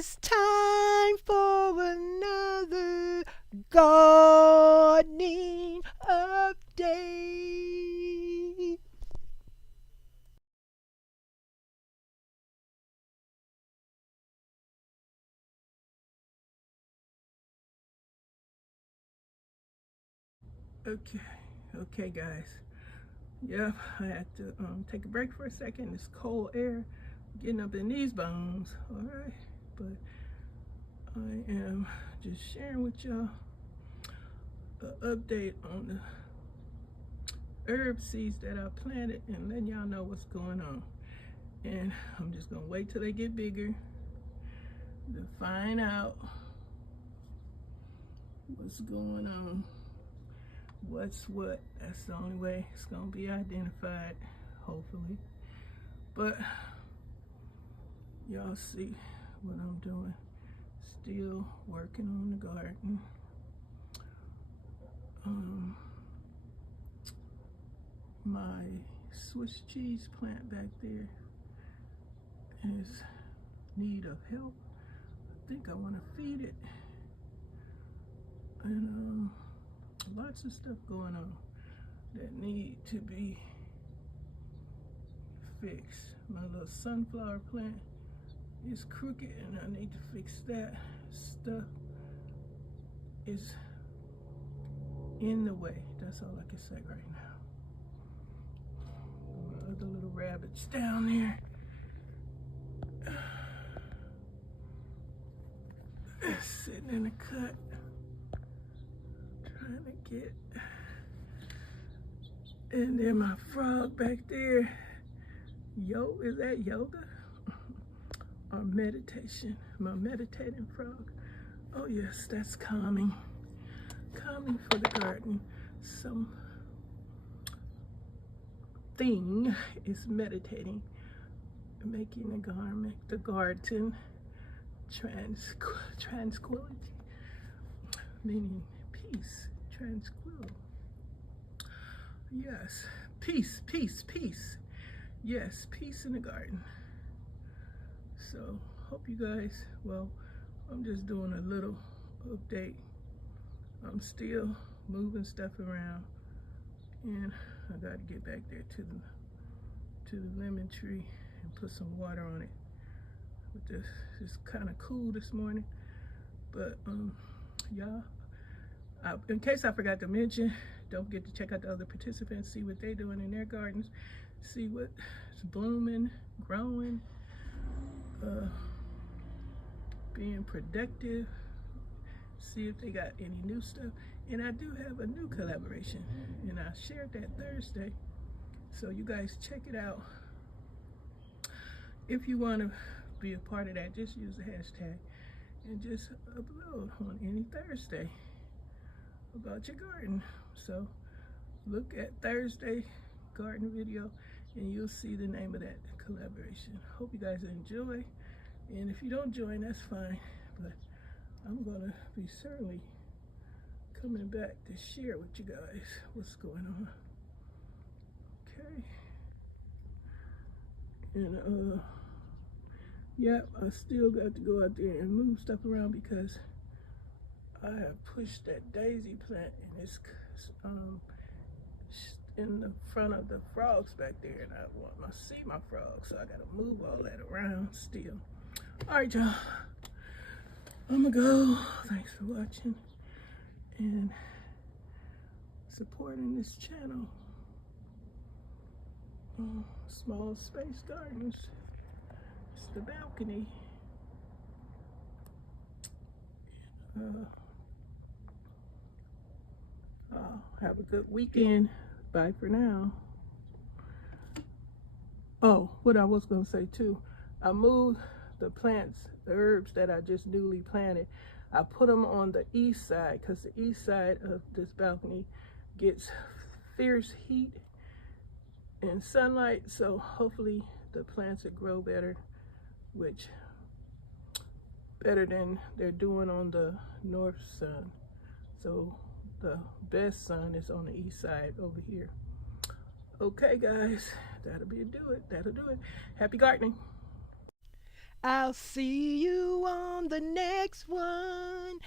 It's time for another gardening update. Okay guys. Yep, I had to take a break for a second. It's cold air getting up in these bones. All right, but I am just sharing with y'all an update on the herb seeds that I planted and letting y'all know what's going on. And I'm just gonna wait till they get bigger to find out what's going on, what's what. That's the only way it's gonna be identified, hopefully. But y'all see what I'm doing. Still working on the garden. My Swiss cheese plant back there is need of help. I think I want to feed it, and lots of stuff going on that need to be fixed. My little sunflower plant is crooked and I need to fix that. Stuff is in the way. That's all I can say right now. My other little rabbits down there. Sitting in the cut, trying to get. And then my frog back there. Is that yoga or meditation? My meditating frog. Oh yes, that's calming. Calming for the garden. Some thing is meditating, making the garden tranquility, meaning peace, tranquil. Yes, peace, peace, peace. Yes, peace in the garden. So, hope you guys, well, I'm just doing a little update. I'm still moving stuff around, and I got to get back there to the lemon tree and put some water on it. But this is kind of cool this morning. But y'all, in case I forgot to mention, don't forget to check out the other participants, see what they're doing in their gardens, see what's blooming, growing, being productive, see if they got any new stuff. And I do have a new collaboration, and I shared that Thursday, so you guys check it out. If you want to be a part of that, just use the hashtag and just upload on any Thursday about your garden. So look at Thursday garden video and you'll see the name of that collaboration. Hope you guys enjoy, and if you don't join, that's fine, but I'm gonna be certainly coming back to share with you guys what's going on. Okay. And yep, I still got to go out there and move stuff around because I have pushed that daisy plant, and it's in the front of the frogs back there, and I want to see my frogs, so I got to move all that around still. All right, y'all, I'm gonna go. Thanks for watching and supporting this channel. Small space gardens. It's the balcony. Have a good weekend. Bye for now. Oh, what I was gonna say too, I moved the plants, the herbs that I just newly planted. I put them on the east side because the east side of this balcony gets fierce heat and sunlight, so hopefully the plants will grow better, which better than they're doing on the north sun. So the best sun is on the east side over here. Okay guys, that'll do it. Happy gardening. I'll see you on the next one.